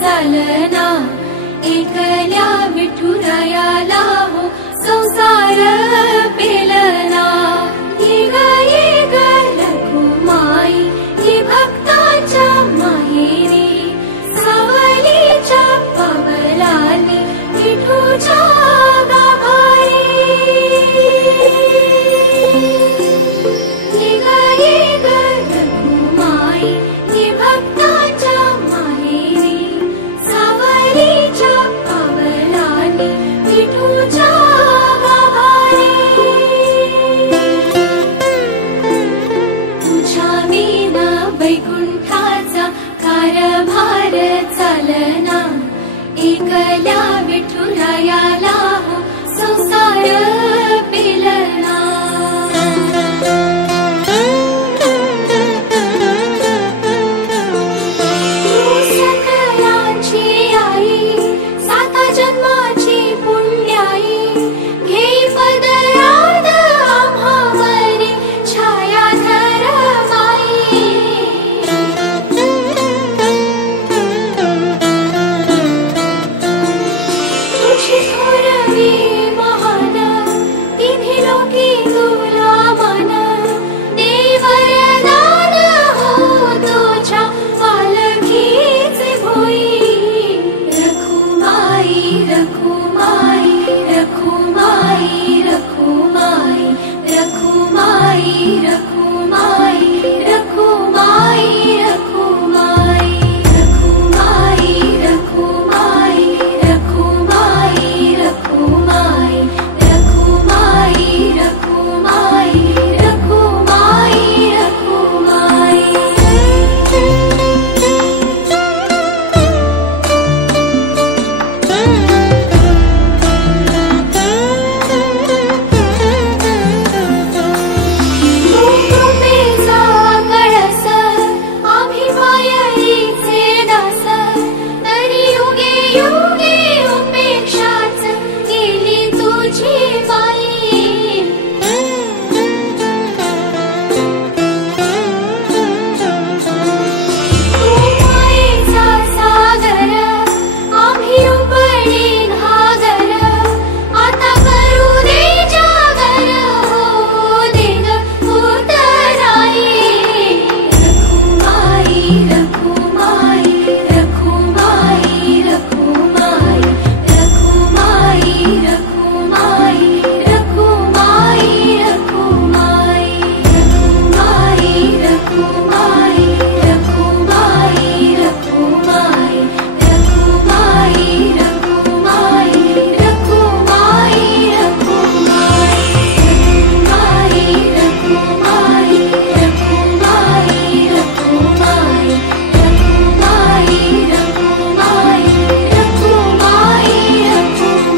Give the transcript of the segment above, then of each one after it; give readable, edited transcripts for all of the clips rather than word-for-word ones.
चालना एकल्या विठुरायाला हो संसार पेलना। ये ग रखुमाई ही भक्ताच्या माहेरी सावलीच्या पावलांनी विठूच्या गाभारी। ये ग रखुमाई ही भक्ताच्या माहेरी सावलीच्या पावलांनी विठूच्या गाभारी। तुझ्या विना वैकुंठाचा कारभार चालना एकल्या विठुरायाला हो संसार पेलना। तू सकलांची आई साता जन्माची पुण्याई घेई पदरात आम्हावरी छायाधर माई। तुझी थोरवी महान तिन्ही लोकी तुला मान देई वरदान हो तुझ्या पालखीचे भोई। रखुमाई रखुमाई रखुमाई रखुमाई रखुमाई रखुमाई रखुमाई रखुमाई रखुमाई रखुमाई रखुमाई रखुमाई रखुमाई रखुमाई रखुमाई रखुमाई। कृपेचा कळस आम्ही मायेचे दास तरी युगे युगे उपेक्षाच केली तुझी बाई। तू मायेचा सागर आम्ही रुपणी घागर आता करू दे जागर हो दे ग उतराई। Rakhumai Rakhumai Rakhumai Rakhumai Rakhumai Rakhumai Rakhumai Rakhumai Rakhumai Rakhumai Rakhumai Rakhumai Rakhumai Rakhumai Rakhumai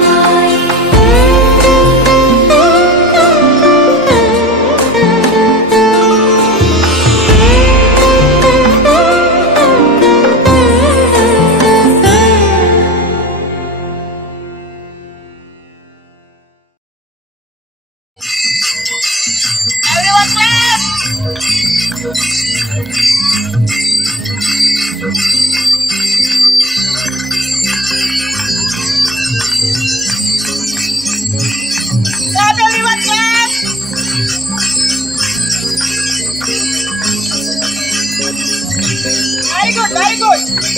Very good, very good.